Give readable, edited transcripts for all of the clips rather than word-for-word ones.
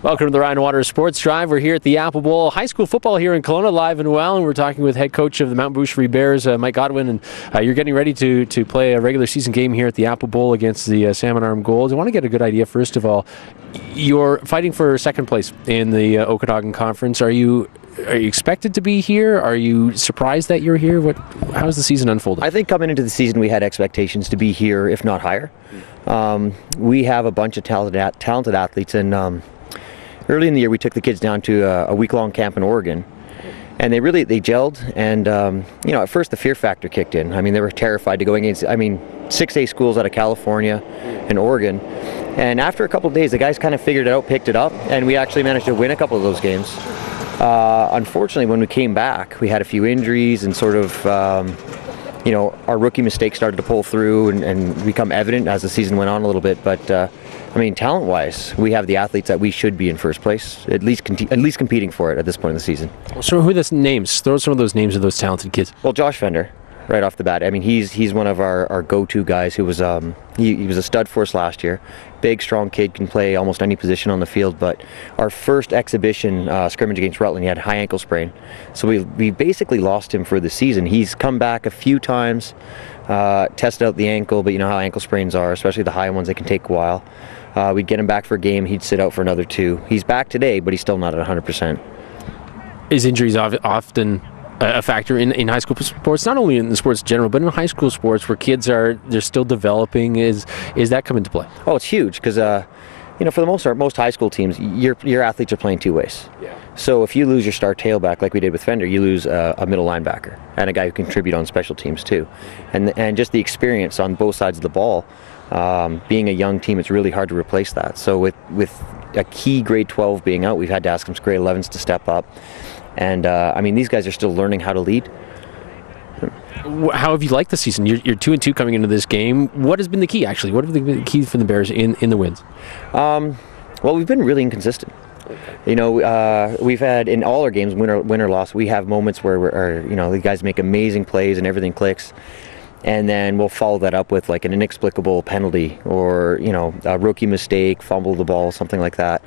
Welcome to the Ryan Waters Sports Drive. We're here at the Apple Bowl. High school football here in Kelowna, live and well, and we're talking with head coach of the Mount Boucherie Bears, Mike Godwin, and you're getting ready to play a regular season game here at the Apple Bowl against the Salmon Arm Golds. I want to get a good idea, first of all. You're fighting for second place in the Okanagan Conference. Are you expected to be here? Are you surprised that you're here? How's the season unfolding? I think coming into the season we had expectations to be here, if not higher. We have a bunch of talented athletes, and early in the year we took the kids down to a week-long camp in Oregon, and they gelled, and at first the fear factor kicked in. I mean, they were terrified to go against 6A schools out of California and Oregon, and after a couple of days the guys kind of figured it out, picked it up, and we actually managed to win a couple of those games. Unfortunately, when we came back, we had a few injuries, and sort of our rookie mistakes started to pull through and become evident as the season went on a little bit. But talent-wise, we have the athletes that we should be in first place, at least competing for it at this point in the season. So who are the names? Throw some of those names of those talented kids. Well, Josh Fender, right off the bat. I mean, he's one of our go-to guys who was he was a stud for us last year. Big, strong kid, can play almost any position on the field. But our first exhibition scrimmage against Rutland, he had high ankle sprain, so we basically lost him for the season. He's come back a few times, tested out the ankle, but you know how ankle sprains are, especially the high ones. They can take a while. We'd get him back for a game, he'd sit out for another 2. He's back today, but he's still not at 100%. Is injuries often a factor in high school sports, not only in the sports in general, but in high school sports where kids they're still developing? Is that come into play? Oh, it's huge, because for the most part, most high school teams, your athletes are playing 2 ways. Yeah. So if you lose your star tailback like we did with Fender, you lose a middle linebacker and a guy who can contribute on special teams too, and just the experience on both sides of the ball. Being a young team, it's really hard to replace that. So with a key grade 12 being out, we've had to ask some grade 11s to step up. And these guys are still learning how to lead. How have you liked the season? You're 2-2 coming into this game. What has been the key, actually? What have been the key for the Bears in the wins? Well, we've been really inconsistent. We've had in all our games, win or loss, we have moments where the guys make amazing plays and everything clicks. And then we'll follow that up with like an inexplicable penalty or, a rookie mistake, fumble the ball, something like that.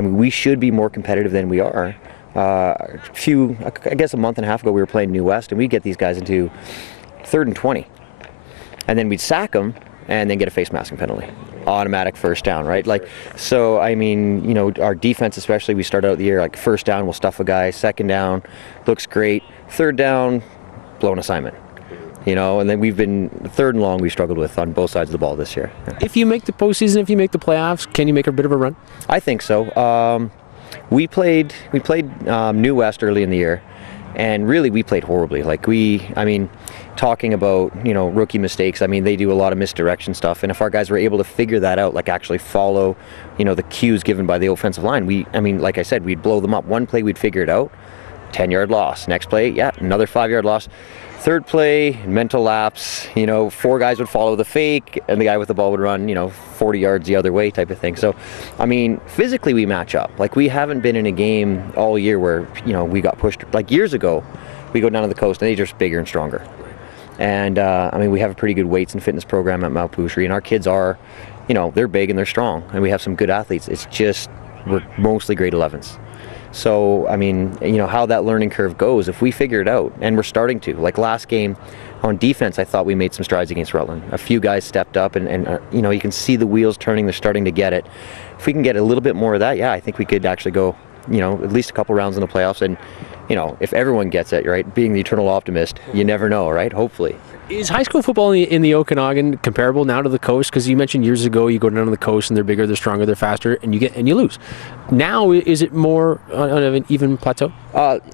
We should be more competitive than we are. I guess a month and a half ago we were playing New West, and we'd get these guys into 3rd and 20. And then we'd sack them and then get a face masking penalty. Automatic first down, right? Our defense especially, we start out the year like first down, we'll stuff a guy, second down, looks great, third down, blown assignment. And then we've been 3rd and long we've struggled with on both sides of the ball this year. If you make the postseason, if you make the playoffs, can you make a bit of a run? I think so. We played New West early in the year, and really we played horribly. Talking about rookie mistakes, they do a lot of misdirection stuff, and if our guys were able to figure that out, like actually follow the cues given by the offensive line, like I said, we'd blow them up. One play we'd figure it out, 10-yard loss. Next play, another 5-yard loss. Third play, mental lapse, 4 guys would follow the fake and the guy with the ball would run, 40 yards the other way type of thing. So, physically we match up. Like, we haven't been in a game all year where, we got pushed. Like years ago, we go down to the coast and they're just bigger and stronger. And, we have a pretty good weights and fitness program at Mount Boucherie, and our kids are, they're big and they're strong, and we have some good athletes. It's just, we're mostly grade 11s. So, how that learning curve goes, if we figure it out, and we're starting to. Like last game on defense, I thought we made some strides against Rutland. A few guys stepped up, and you can see the wheels turning. They're starting to get it. If we can get a little bit more of that, I think we could actually go, at least a couple rounds in the playoffs. And, if everyone gets it, right, being the eternal optimist, you never know, right, hopefully. Is high school football in the Okanagan comparable now to the coast? Because you mentioned years ago you go down to the coast and they're bigger, they're stronger, they're faster, and you lose. Now, is it more on an even plateau?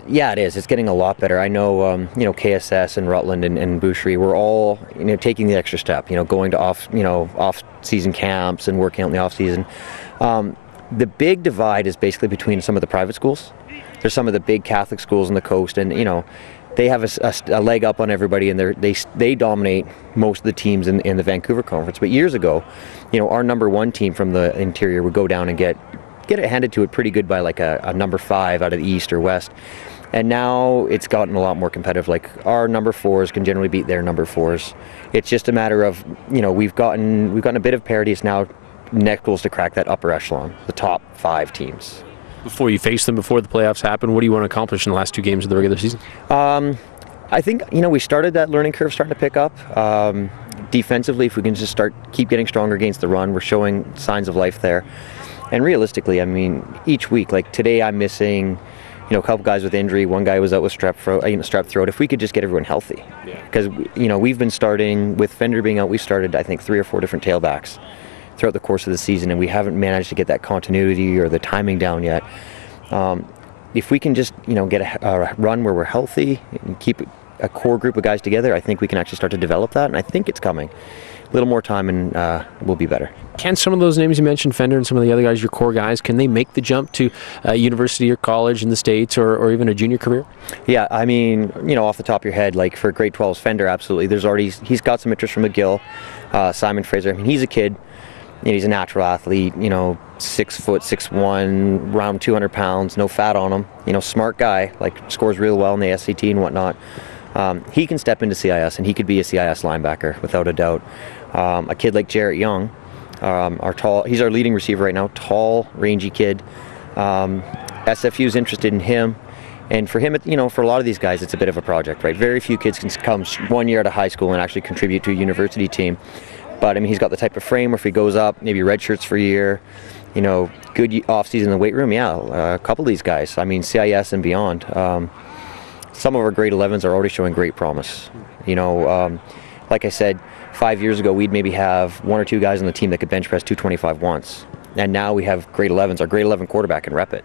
Yeah, it is. It's getting a lot better. I know, KSS and Rutland and Boucherie, we're all, taking the extra step, going to off-season camps and working out in the off-season. The big divide is basically between some of the private schools. There's some of the big Catholic schools on the coast, and, they have a leg up on everybody, and they dominate most of the teams in the Vancouver Conference. But years ago, our number 1 team from the interior would go down and get it handed to it pretty good by like a number 5 out of the east or west. And now it's gotten a lot more competitive. Like, our number 4s can generally beat their number 4s. It's just a matter of, we've gotten a bit of parity. It's now next goal is to crack that upper echelon, the top 5 teams. Before you face them, before the playoffs happen, what do you want to accomplish in the last 2 games of the regular season? I think, we started that learning curve starting to pick up. Defensively, if we can just keep getting stronger against the run, we're showing signs of life there. And realistically, I mean, each week, like today I'm missing, a couple guys with injury. One guy was out with strep throat. If we could just get everyone healthy. Because, we've been starting, with Fender being out, we started, I think, 3 or 4 different tailbacks throughout the course of the season, and we haven't managed to get that continuity or the timing down yet. If we can just, get a run where we're healthy and keep a core group of guys together, I think we can actually start to develop that, and I think it's coming. A little more time and we'll be better. Can some of those names you mentioned, Fender and some of the other guys, your core guys, can they make the jump to university or college in the States or even a junior career? Yeah, I mean, off the top of your head, like for grade 12's Fender, absolutely. He's got some interest from McGill, Simon Fraser. I mean, he's a kid. He's a natural athlete, 6 foot, 6'1", around 200 pounds, no fat on him. Smart guy, like scores real well in the SAT and whatnot. He can step into CIS, and he could be a CIS linebacker without a doubt. A kid like Jarrett Young, he's our leading receiver right now, tall, rangy kid. SFU's interested in him. And for him, for a lot of these guys, it's a bit of a project, right? Very few kids can come 1 year out of high school and actually contribute to a university team. But, I mean, he's got the type of frame where if he goes up, maybe red shirts for a year, good off-season in the weight room, a couple of these guys, I mean, CIS and beyond. Some of our grade 11s are already showing great promise. Like I said, 5 years ago, we'd maybe have 1 or 2 guys on the team that could bench press 225 once. And now we have grade 11s. Our grade 11 quarterback can rep it.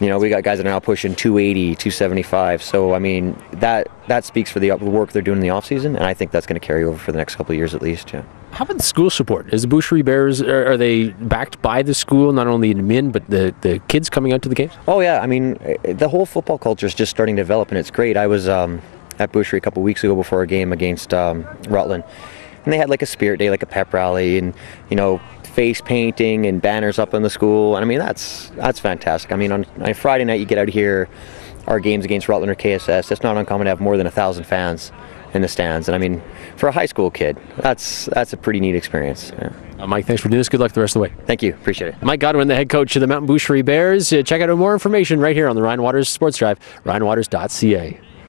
We got guys that are now pushing 280, 275. So, I mean, that speaks for the work they're doing in the offseason, and I think that's going to carry over for the next couple of years at least, yeah. How about the school support? Is the Boucherie Bears, are they backed by the school, not only the men, but the kids coming out to the games? Oh, yeah. I mean, the whole football culture is just starting to develop, and it's great. I was at Boucherie a couple of weeks ago before a game against Rutland, and they had like a spirit day, like a pep rally, and, face painting and banners up in the school. And I mean, that's fantastic. I mean, on Friday night, you get out here, our games against Rutland or KSS, it's not uncommon to have more than 1,000 fans in the stands. And I mean, for a high school kid, that's a pretty neat experience. Yeah. Mike, thanks for doing this. Good luck the rest of the way. Thank you. Appreciate it. Mike Godwin, the head coach of the Mount Boucherie Bears. Check out more information right here on the Ryan Waters Sports Drive, ryanwaters.ca.